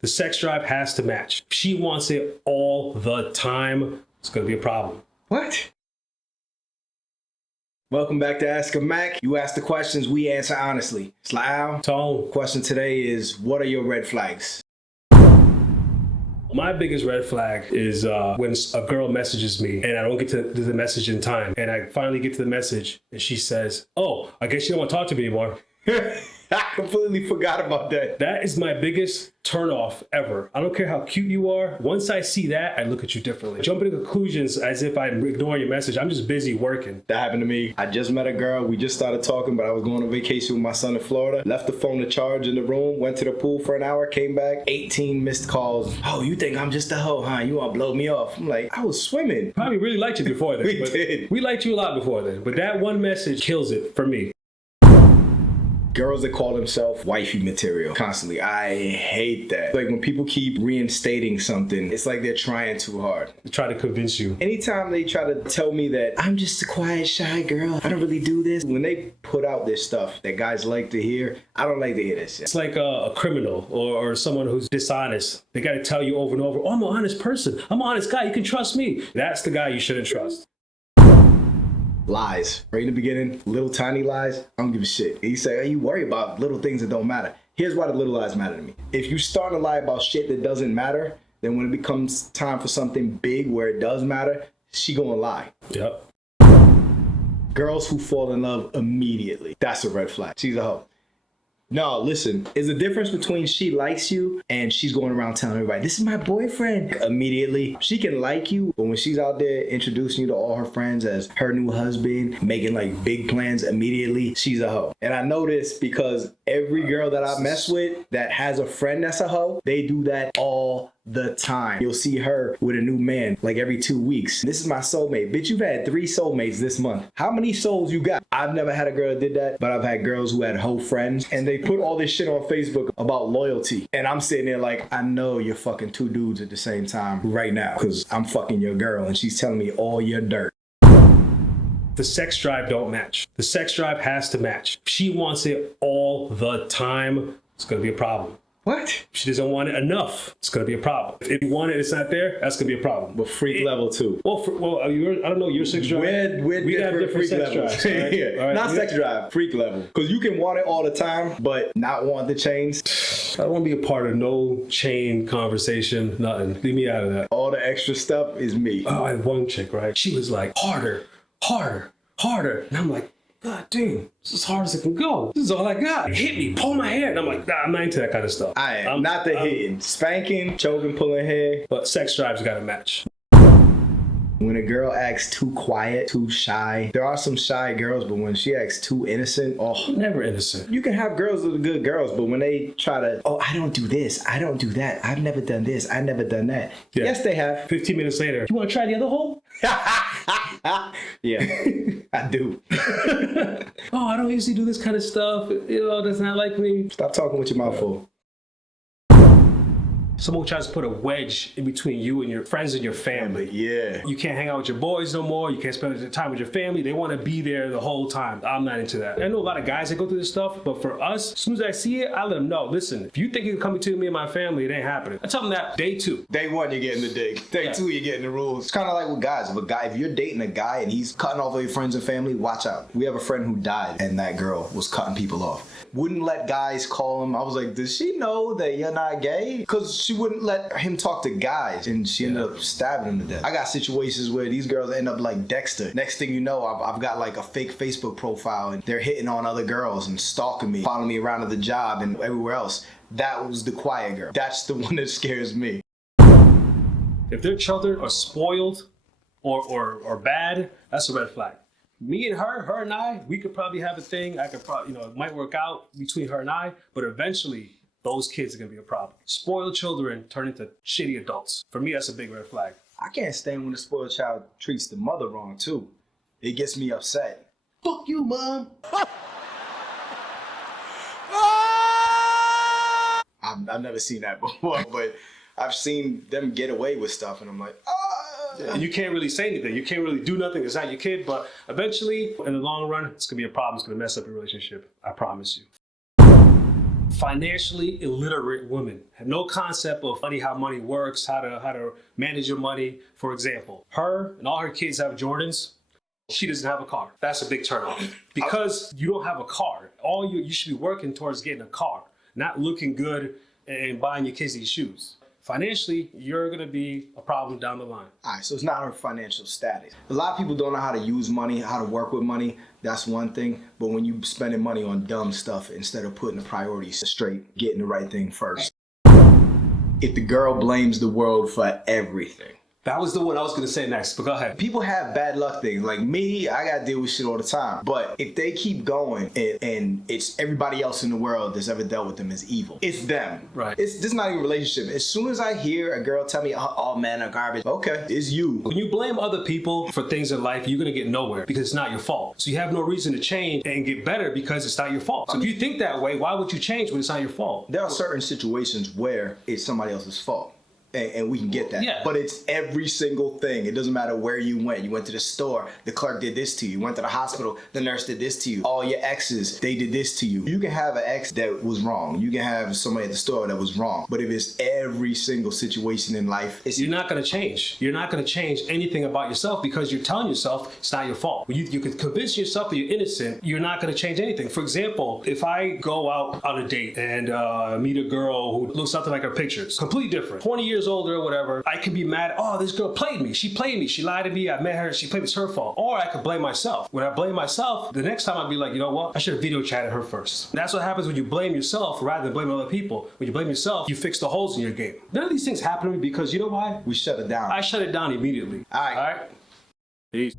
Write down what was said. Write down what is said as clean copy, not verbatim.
The sex drive has to match. If she wants it all the time, it's going to be a problem. What? Welcome back to Ask a Mac. You ask the questions, we answer honestly. Slyle. Tone. Question today is, what are your red flags? My biggest red flag is when a girl messages me and I don't get to the message in time. And I finally get to the message and she says, oh, I guess you don't want to talk to me anymore. I completely forgot about that. That is my biggest turnoff ever. I don't care how cute you are. Once I see that, I look at you differently. Jumping to conclusions as if I'm ignoring your message. I'm just busy working. That happened to me. I just met a girl. We just started talking, but I was going on vacation with my son in Florida. Left the phone to charge in the room, went to the pool for an hour, came back, 18 missed calls. Oh, you think I'm just a hoe, huh? You want to blow me off? I'm like, I was swimming. Probably really liked you before then. We did. We liked you a lot before then. But that one message kills it for me. Girls that call themselves wifey material constantly. I hate that. Like when people keep reinstating something, it's like they're trying too hard. They try to convince you. Anytime they try to tell me that I'm just a quiet, shy girl, I don't really do this. When they put out this stuff that guys like to hear, I don't like to hear this shit. It's like a criminal or someone who's dishonest. They got to tell you over and over, oh, I'm an honest person. I'm an honest guy. You can trust me. That's the guy you shouldn't trust. Lies. Right in the beginning, little tiny lies, I don't give a shit. You say, hey, you worry about little things that don't matter. Here's why the little lies matter to me. If you start to lie about shit that doesn't matter, then when it becomes time for something big where it does matter, she gonna lie. Yep. Girls who fall in love immediately, that's a red flag. She's a hoe. No, listen, there's a difference between she likes you and she's going around telling everybody, this is my boyfriend. Immediately, she can like you, but when she's out there introducing you to all her friends as her new husband, making like big plans immediately, she's a hoe. And I know this because every girl that I mess with that has a friend that's a hoe, they do that all the time. You'll see her with a new man like every 2 weeks. This is my soulmate. Bitch, you've had 3 soulmates this month. How many souls you got? I've never had a girl that did that, but I've had girls who had hoe friends and they put all this shit on Facebook about loyalty. And I'm sitting there like, I know you're fucking 2 dudes at the same time right now because I'm fucking your girl and she's telling me all your dirt. The sex drive don't match. The sex drive has to match. If she wants it all the time, it's going to be a problem. What? If she doesn't want it enough, it's going to be a problem. If you want it, it's not there, that's going to be a problem. But freak level too. Well, I don't know, your sex drive. We have different freak sex levels. drives. Right? Yeah. All right. Not sex drive, freak level. Because you can want it all the time, but not want the chains. I don't want to be a part of no chain conversation, nothing. Leave me out of that. All the extra stuff is me. Oh, I had one chick, right? She was like, harder. And I'm like, God damn, this is as hard as it can go. This is all I got. Hit me, pull my hair. And I'm like, nah, I'm not into that kind of stuff. I am. Not the hitting. Spanking, choking, pulling hair. But sex drives got to match. When a girl acts too quiet, too shy, there are some shy girls, but when she acts too innocent, oh. Never innocent. You can have girls that are good girls, but when they try to, oh, I don't do this, I don't do that, I've never done this, I've never done that. Yeah. Yes, they have. 15 minutes later, you want to try the other hole? Yeah, I do. Oh, I don't usually do this kind of stuff. You know, that's not like me. Stop talking with your mouth full. Someone tries to put a wedge in between you and your friends and your family. Yeah. You can't hang out with your boys no more. You can't spend time with your family. They want to be there the whole time. I'm not into that. I know a lot of guys that go through this stuff, but for us, as soon as I see it, I let them know, listen, if you think you can come between me and my family, it ain't happening. I tell them that day 2. Day 1, you're getting the dick. Day 2, you're getting the rules. It's kind of like with guys. If you're dating a guy and he's cutting off all your friends and family, watch out. We have a friend who died and that girl was cutting people off. Wouldn't let guys call him. I was like, does she know that you're not gay? Because she wouldn't let him talk to guys and she ended up stabbing him to death. I got situations where these girls end up like Dexter. Next thing you know, I've got like a fake Facebook profile and they're hitting on other girls and stalking me, following me around at the job and everywhere else. That was the quiet girl. That's the one that scares me. If their children are spoiled or bad, that's a red flag. Me and her and I, we could probably have a thing. I could probably, it might work out between her and I, but eventually those kids are gonna be a problem. Spoiled children turn into shitty adults. For me, that's a big red flag. I can't stand when a spoiled child treats the mother wrong too. It gets me upset. Fuck you, Mom. I've never seen that before, but I've seen them get away with stuff and I'm like, And you can't really say anything. You can't really do nothing. It's not your kid, but eventually, in the long run, it's gonna be a problem. It's gonna mess up your relationship. I promise you. financially illiterate women have no concept of money, how money works, how to manage your money. For example, her and all her kids have Jordans. She doesn't have a car. That's a big turnoff. Because you don't have a car. You should be working towards getting a car, not looking good and buying your kids these shoes. Financially, you're gonna be a problem down the line. All right, so it's not her financial status. A lot of people don't know how to use money, how to work with money. That's one thing. But when you spending money on dumb stuff instead of putting the priorities straight, getting the right thing first. If the girl blames the world for everything. That was the one I was gonna say next, but go ahead. People have bad luck things. Like me, I gotta deal with shit all the time. But if they keep going and it's everybody else in the world that's ever dealt with them is evil, it's them. Right. This is not even a relationship. As soon as I hear a girl tell me, oh men are garbage, okay, it's you. When you blame other people for things in life, you're gonna get nowhere because it's not your fault. So you have no reason to change and get better because it's not your fault. So if you think that way, why would you change when it's not your fault? There are certain situations where it's somebody else's fault. And we can get that. Yeah. But it's every single thing. It doesn't matter where you went. You went to the store, the clerk did this to you. You went to the hospital, the nurse did this to you. All your exes, they did this to you. You can have an ex that was wrong. You can have somebody at the store that was wrong. But if it's every single situation in life, you're not gonna change. You're not gonna change anything about yourself because you're telling yourself it's not your fault. When you can convince yourself that you're innocent, you're not gonna change anything. For example, if I go out on a date and meet a girl who looks something like her pictures, completely different, 20 years older or whatever, I could be mad, oh, this girl played me. She played me. She lied to me. I met her. She played me. It's her fault. Or I could blame myself. When I blame myself, the next time I'd be like, you know what? I should have video chatted her first. That's what happens when you blame yourself rather than blaming other people. When you blame yourself, you fix the holes in your game. None of these things happen to me because you know why? we shut it down. I shut it down immediately. All right. All right? Peace.